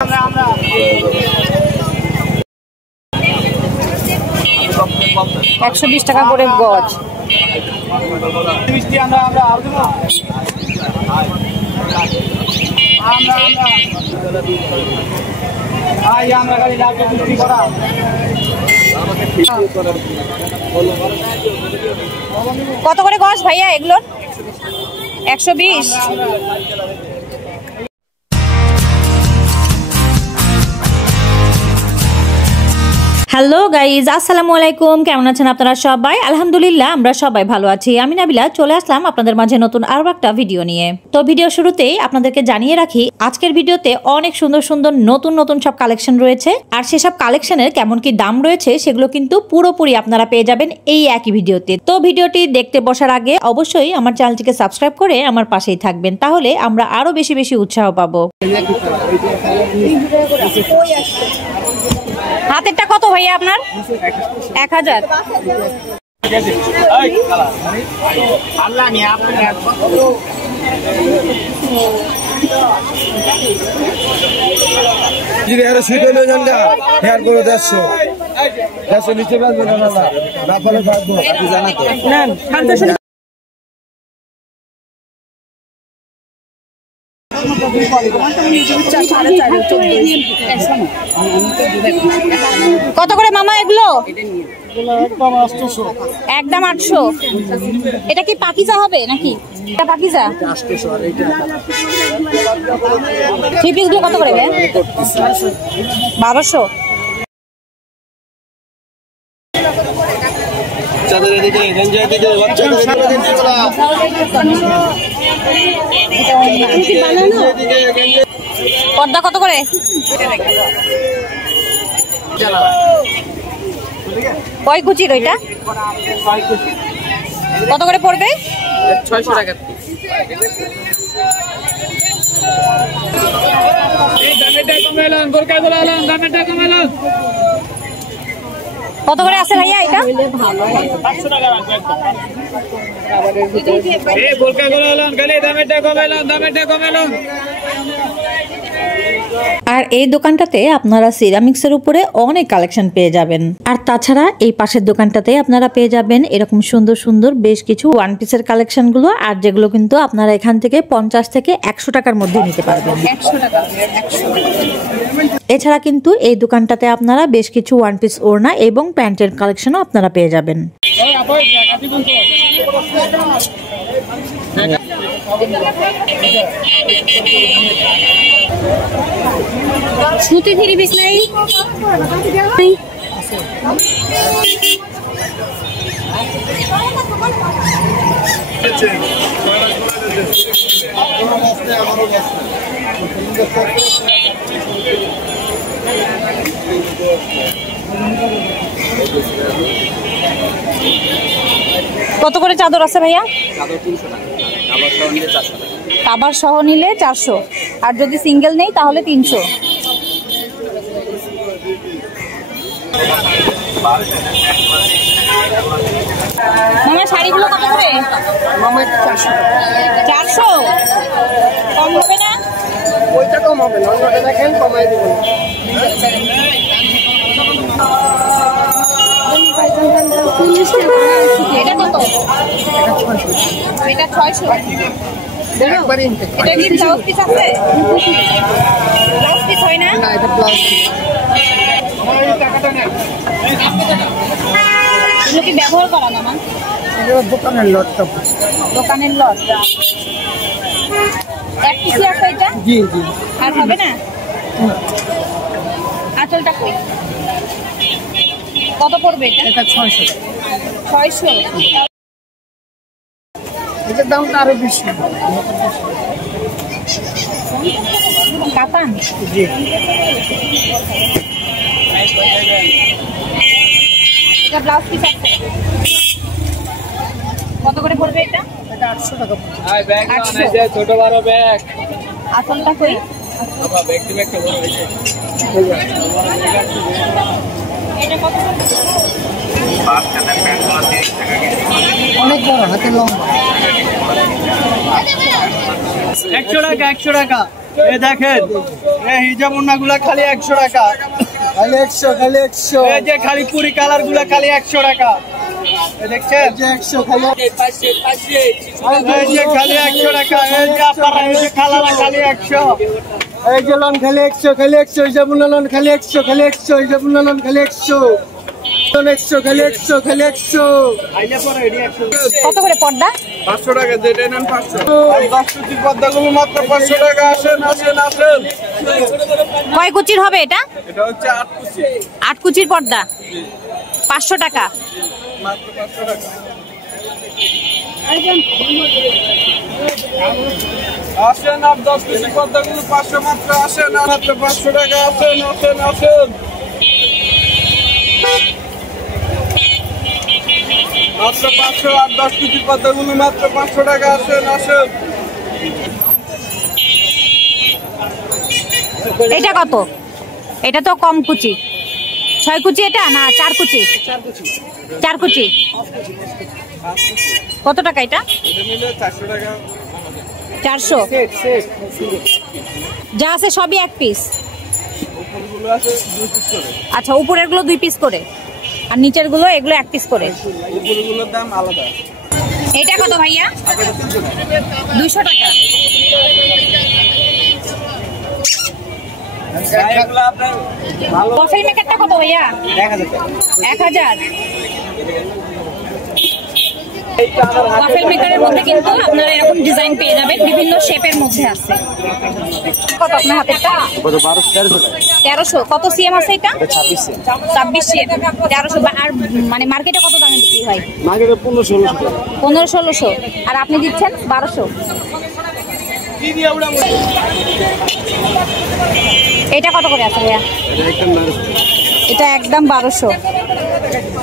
120 টাকা করে গজ। কত করে গজ ভাইয়া এগুলোর? 120। হ্যালো গাইজ, আসসালামু আলাইকুম। কেমন আছেন আপনারা সবাই? আলহামদুলিল্লাহ আমরা সবাই ভালো আছি। আমি নাবিলা চলে আসলাম আপনাদের মাঝে নতুন আরো একটা ভিডিও নিয়ে। তো ভিডিও শুরুতেই আপনাদেরকে জানিয়ে রাখি, আজকের ভিডিওতে অনেক সুন্দর সুন্দর নতুন নতুন সব কালেকশন রয়েছে। আর সেসব কালেকশনের কেমন কি দাম রয়েছে সেগুলো কিন্তু পুরোপুরি আপনারা পেয়ে যাবেন এই একই ভিডিওতে। তো ভিডিওটি দেখতে বসার আগে অবশ্যই আমার চ্যানেলটিকে সাবস্ক্রাইব করে আমার পাশেই থাকবেন, তাহলে আমরা আরো বেশি বেশি উৎসাহ পাবো। হাতেরটা কত ভাইয়া আপনার? 1000। কত করে মামা এগুলো? একদম 800। এটা কি পাকিজা হবে নাকি? এটা পাকিজা। থ্রি পিস গুলো কত করে? 1200। পর্দা কত করে? কয় কুচির ওইটা? কত করে পড়বে? 600 টাকা। কত করে আছে ভাইয়া এটা? আর এই দোকানটাতে আপনারা সিরামিক্সের উপরে অনেক কালেকশন পেয়ে যাবেন। আর তাছাড়া এই পাশের দোকানটাতে আপনারা পেয়ে যাবেন এরকম সুন্দর সুন্দর বেশ কিছু ওয়ান পিসের কালেকশন গুলো, আর যেগুলো কিন্তু আপনারা এখান থেকে 50 থেকে 100 টাকার মধ্যে নিতে পারবেন। 100 টাকা। এছাড়া কিন্তু এই দোকানটাতে আপনারা বেশ কিছু ওয়ান পিস ওড়না এবং প্যান্টের কালেকশনও আপনারা পেয়ে যাবেন। সুতি থ্রি পিস নাই? কত করে চাদর আছে ভাইয়া? চাদর 300 টাকা। কাবার সহ নিলে 400, আর যদি সিঙ্গেল নেই তাহলে 300। মামা শাড়িগুলো কত করে? 400। কম হবে না? ওইটা কম হবে না, ওটা দেখেন কমাই দেব। এটা কত? এটা 600। এটা কি ব্লাউজ পিস আছে? ব্লাউজ পিস হয় না? না, এটা ব্লাউজ পিস। এগুলো কি ব্যবহার করা না? এটা দোকানের লট। দোকানের লট। এক পিসই আছে এটা? জি জি। আর হবে না? আঁচলটা কই? কত পড়বে এটা? এটা 600। 600। এটার দামটা আরো বেশি। কাতান? জি। এটা ব্লাউজ পিস আছে? কত করে পড়বে এটা? এটা 800 টাকা। আই ব্যাগ না আছে, ছোট বড় ব্যাগ। আঁচলটা কই? বাবা ব্যাগ দিবে একটা বড় হইছে। এটা কত? বাচ্চাদের প্যান্টগুলো 30 টাকা কেজি। অনেক বড়, হাতে লম্বা। 100 টাকা। 100 টাকা। এই দেখেন এই হিজাব ওড়নাগুলো খালি 100 টাকা, খালি 100 খালি 100। এই যে খালি পুরি কালারগুলো খালি 100 টাকা, এই দেখছেন যে 100 খালি এই যে খালি 100 টাকা, এই যে আপনারা এই যে কালার খালি 100, এই যে লন খালি 100 খালি 100, হিজাব ওড়না লন খালি 100 খালি 100, হিজাব ওড়না লন খালি 100 100 খালি 100 খালি 100। আইলে পরে এডি 100 কত করে পর্দা? 500 টাকা, যেটা নেন 500। আর 10 কুচির পর্দাগুলো মাত্র 500 টাকা। আসেন আসেন আসেন। কয় কুচির হবে এটা? এটা হচ্ছে 8 কুচি, 8 কুচির পর্দা 500 টাকা। মাত্র 500 টাকা। আসেন আর 10 কুচির পর্দাগুলো 500 মাত্র। আসেন আর মাত্র 500 টাকা। আসেন আসেন আসেন মাত্র 500 আর 10 কুচির পর্দাগুলো মাত্র 500 টাকা। আসেন আসেন। এটা কত? এটা তো কম কুচি। 6 কুচি এটা না 4 কুচি? 4 কুচি। কত টাকা এটা? এটা মিলে 400 টাকা। 400। সেট সেট যা আছে সবই এক পিস? উপরগুলো আছে 2 পিস করে। আচ্ছা, উপরের গুলো 2 পিস করে আর নিচের গুলো এগুলো 1 পিস করে। উপরগুলোর দাম আলাদা। এটা কত ভাইয়া? 200 টাকা। এগুলো আপনার ভালো কফি মেকারটা কত ভাইয়া? 1000 টাকা। 1000। এইটা আমার ওয়াফেল মেকারের মধ্যে কিন্তু আপনারা এরকম ডিজাইন পেয়ে যাবেন, বিভিন্ন শেপের মধ্যে আছে। কত আপনার হাতেরটা? 1300। কত সিএম আছে এটা? 26 26 সিএম। 1300। আর মানে মার্কেটে কত দামে বিক্রি হয়? মার্কেটে 15-16 টাকা। 1500-1600। আর আপনি দিচ্ছেন 1200। কি দিয়ে উড়া মুড়ি? এটা কত করে আছে ভাইয়া? এটা একদম 1200।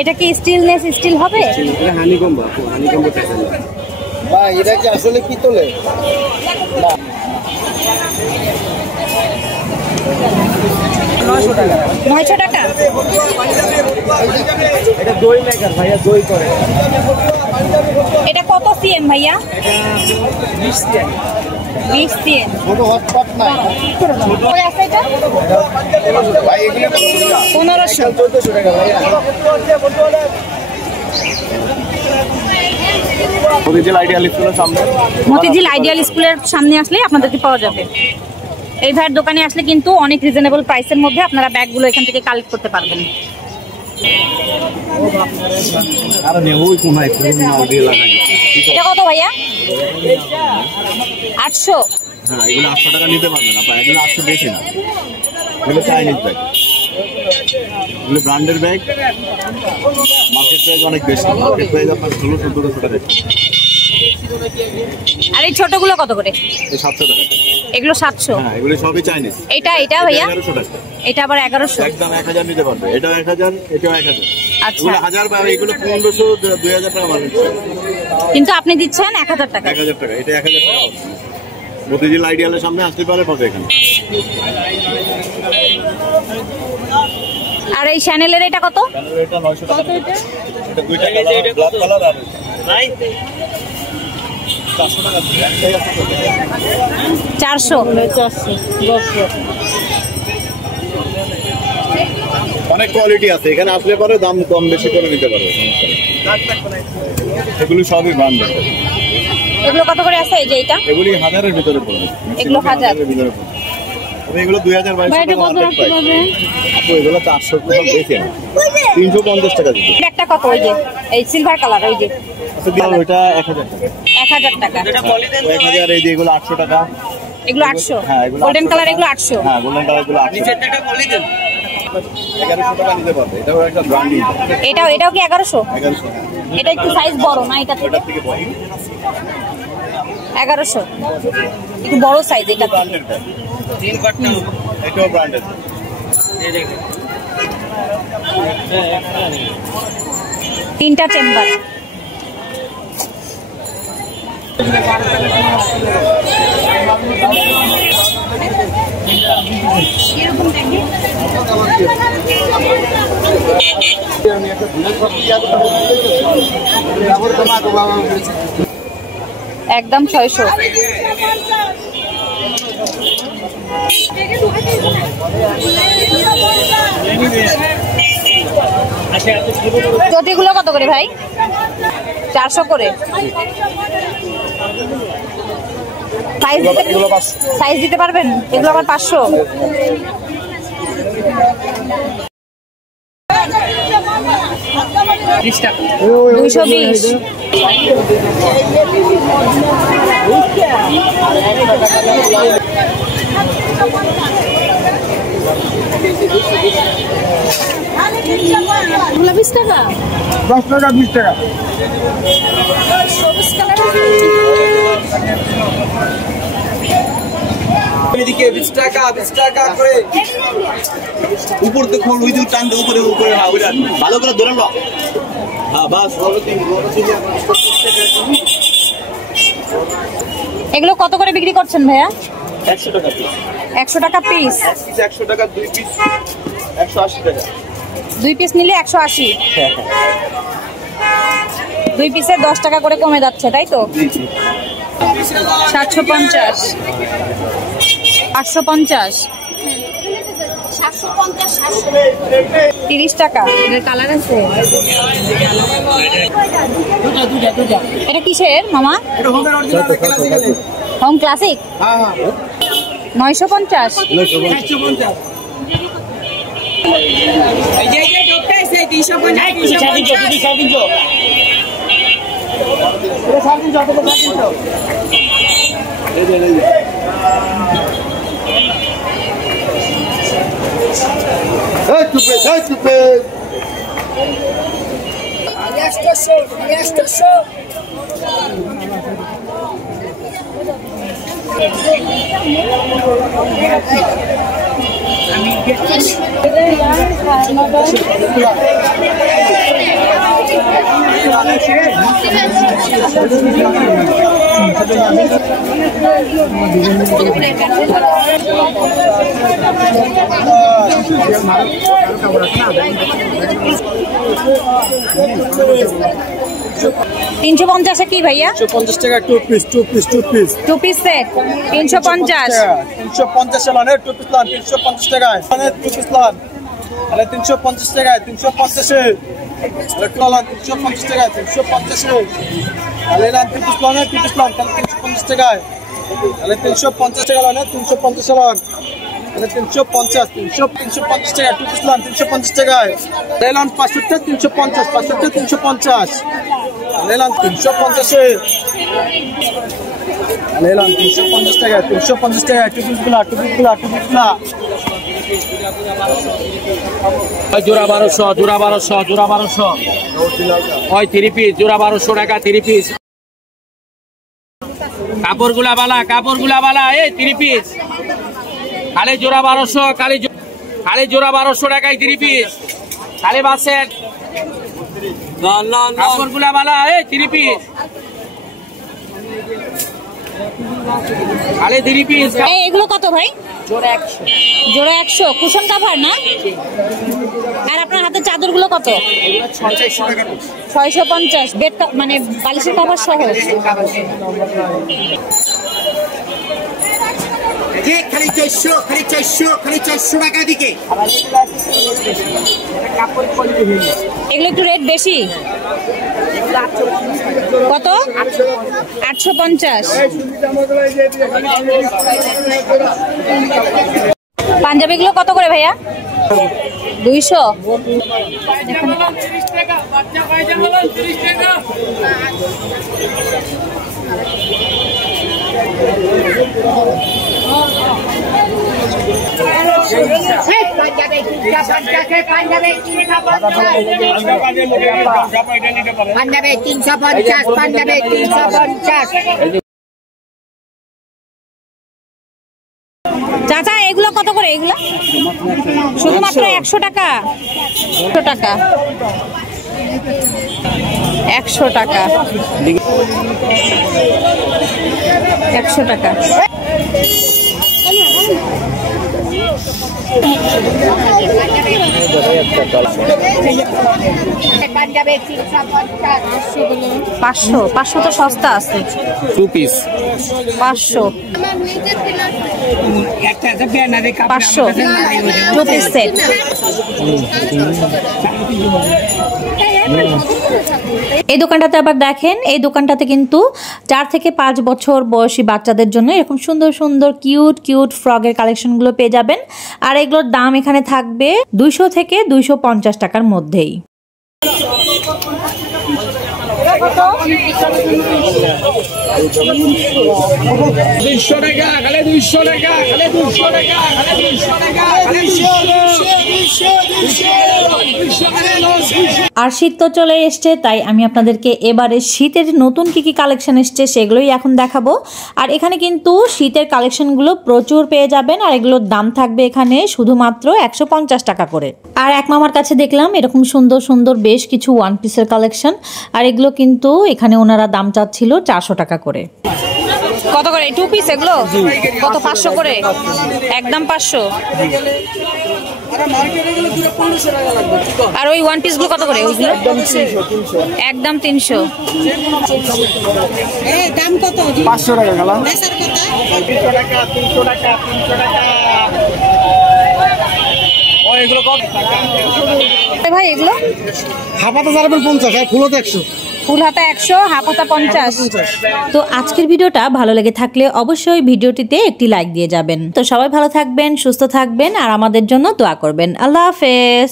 এটা কি স্টিলনেস স্টিল হবে? এটা হানিকম বা হানিকম টাকা ভাই, এটা কি আসলে পিতলে? 900 টাকা। 900 টাকা। এটা দই মেকার ভাইয়া, দই করে। এটা কত সিএম ভাইয়া? এটা 20 টাকা। 20 সিএম। ছোট হটপট না কত আছে এটা? ভাই, এগুলো 1500। 1400 টাকা ভাইয়া। মতিঝিল আইডিয়াল স্কুলের সামনে। মতিঝিল আইডিয়াল স্কুলের সামনে আসলে আপনাদেরকে পাওয়া যাবে। এই ভাইয়ের দোকানে আসলে কিন্তু অনেক রিজনেবল প্রাইসের মধ্যে আপনারা ব্যাগগুলো এখান থেকে কালেক্ট করতে পারবেন। এটা কত ভাইয়া? 800। হ্যাঁ, এগুলো 800 টাকা নিতে পারবেন আপনার। এগুলো 800 বেশি না, এগুলো চাইনিজ ব্যাগ, এগুলো ব্র্যান্ডের ব্যাগ। মার্কেট প্রাইস অনেক বেশি, মার্কেট প্রাইস আপনার 1600-1700 টাকা। আর এই ছোটগুলো কত করে? এই 700 টাকা। এগুলো 700। হ্যাঁ, এগুলো সবই চাইনিজ। এটা ভাইয়া 1100 টাকা। এটা আবার 1100। একদম 1000 নিতে পারবে। এটাও 1000, এটাও 1000। আচ্ছা, এগুলো 1000 বা এগুলো 1500-2000 টাকা মার্কেট প্রাইস। কিন্তু আপনি দিচ্ছেন 1000 টাকা। 1000 টাকা, এটা 1000 টাকা হবে। মতিঝিল আইডিয়ালের সামনে আসতে পারে পাবে এখানে। আর এই শ্যানেলের এটা কত? এটা 900 টাকা। এটা দুইটা কালার, ব্ল্যাক কালার আর নাই 400 টাকা। 400। অনেক কোয়ালিটি আছে, এখানে আসলে পরে দাম কম বেশি করে নিতে পারবে। এগুলো সবই ব্র্যান্ডেড। এগুলো কত করে আছে? এই যে এটা এগুলি 1000-এর ভিতরে পড়বে। এগুলো 1000 এর ভিতরে পড়বে। তবে এগুলো 2022 টাকা মার্কেট প্রাইস। আপু এগুলো 400 টাকা বেশি না, 350 টাকা দিতে। একটা কত? ওই যে এই সিলভার কালার, ওই যে আচ্ছা, ওইটা 1000 টাকা। 1000 টাকা। 1000। এই যে এগুলো 800 টাকা। এগুলো 800। হ্যাঁ, এগুলো গোল্ডেন 800 কালার টাকা। এগুলো 800। হ্যাঁ, গোল্ডেন কালার এগুলো 800। নিচের টাকা বলে দেন। 1100 টাকা নিতে পারবে। এটাও একটা ব্র্যান্ডিং। এটাও কি 1100? 1100। এটা একটু সাইজ বড় না এটা থেকে? এটার থেকে বড়। 1100 একটু বড় সাইজ এটা। Branded bag. এটাও ব্র্যান্ডেড। তিনটা চেম্বার। একদম 600। চটিগুলো কত করে ভাই? 400 করে। সাইজ দিতে পারবেন? এগুলো আবার 500। $220। এগুলো 20 টাকা। 10 টাকা 20 টাকা। এদিকে 20 টাকা 20 টাকা করে। উপর তো খোল ওই দুই টান উপরে উপরে ভালো করে ধরে নাও। হ্যাঁ বাস এগুলো কত করে বিক্রি করছেন ভাইয়া? 100 টাকা পিস। 100 টাকা পিস। 100 টাকা 2 পিস 180 টাকা। 2 পিস নিলে 180। 2 পিসে 10 টাকা করে কমে যাচ্ছে, তাই তো? 750, 850, 30 টাকা। এর কালার আছে? এটা কিসের মামা? Home classic. 950। $350 কি ভাইয়া? 150 টাকা 2 পিস 2 পিস সেট 350। 350 চালানে 2 পিস লান 350 টাকায়। মানে 2 পিস লান। তাহলে 350 টাকায় 350 এ। লান 350 টাকায় 350 এ। তাহলে লান 2 পিস লানে 2 পিস লান তাহলে 350 টাকায়। তাহলে 350 টাকা লানে 350 লান। তাহলে 350 টাকা 2 পিস লান 350 টাকায়। তাহলে লান 500 টা 350 500 টা 350। লেলাম 350 এ। লেলাম 350 টাকা 350 টাকা টুপিসগুলা জোড়া 1200 ওই 3 পিস জোড়া 1200 টাকা 3 পিস। কাপড়গুলা বালা এই 3 পিস খালি জোড়া 1200 খালি জোড়া 1200 টাকায় 3 পিস খালি বাসেট। কাপড়গুলা বালা এই 3 পিস খালি 3 পিস। এগুলো কত ভাই? জোড়া 100 কুশন কাভার না? আর আপনার হাতে চাদরগুলো কত? 650 বেড মানে বালিশের কভার সহ। খালি 400 টাকা দিকে। এগুলো একটু রেট বেশি। কত? 850। পাঞ্জাবিগুলো কত করে ভাইয়া? 200। পাঞ্জাবে 350 চাচা এগুলো কত করে? এগুলো শুধুমাত্র 100 টাকা। 100 টাকা 100 টাকা 100 টাকা। পাঞ্জাবে 500 500 তো সস্তা আছে। 2 পিস 500 500 2 পিস সেট। এই দোকানটাতে আবার দেখেন, এই দোকানটাতে কিন্তু 4 থেকে 5 বছর বয়সী বাচ্চাদের জন্য এরকম সুন্দর সুন্দর কিউট কিউট ফ্রকের কালেকশনগুলো পেয়ে যাবেন। আর এগুলোর দাম এখানে থাকবে 200 থেকে 250 টাকার মধ্যেই। আর শীত তো চলে এসছে, তাই আমি আপনাদেরকে এবারে শীতের নতুন কি কি কালেকশন এসছে সেগুলোই এখন দেখাবো। আর এখানে কিন্তু শীতের কালেকশনগুলো প্রচুর পেয়ে যাবেন, আর এগুলোর দাম থাকবে এখানে শুধুমাত্র 150 টাকা করে। আর এক মামার কাছে দেখলাম এরকম সুন্দর সুন্দর বেশ কিছু ওয়ান পিসের কালেকশন, আর এগুলো কিন্তু এখানে ওনারা দাম চাচ্ছিল 400 টাকা করে। কত করে 2 পিস এগুলো? কত? 500 করে? একদম 500। আর ওই ওয়ান পিস গুলো কত করে? ওইগুলো একদম 300। দাম কত? 500 টাকা গেলাম। ভাই এগুলো হাফাতা 50, আর ফুলও 100। ফুল হাতা 100, হাফ হাতা 50। তো আজকের ভিডিওটা ভালো লেগে থাকলে অবশ্যই ভিডিওটিতে একটি লাইক দিয়ে যাবেন। তো সবাই ভালো থাকবেন, সুস্থ থাকবেন, আর আমাদের জন্য দোয়া করবেন। আল্লাহ হাফেজ।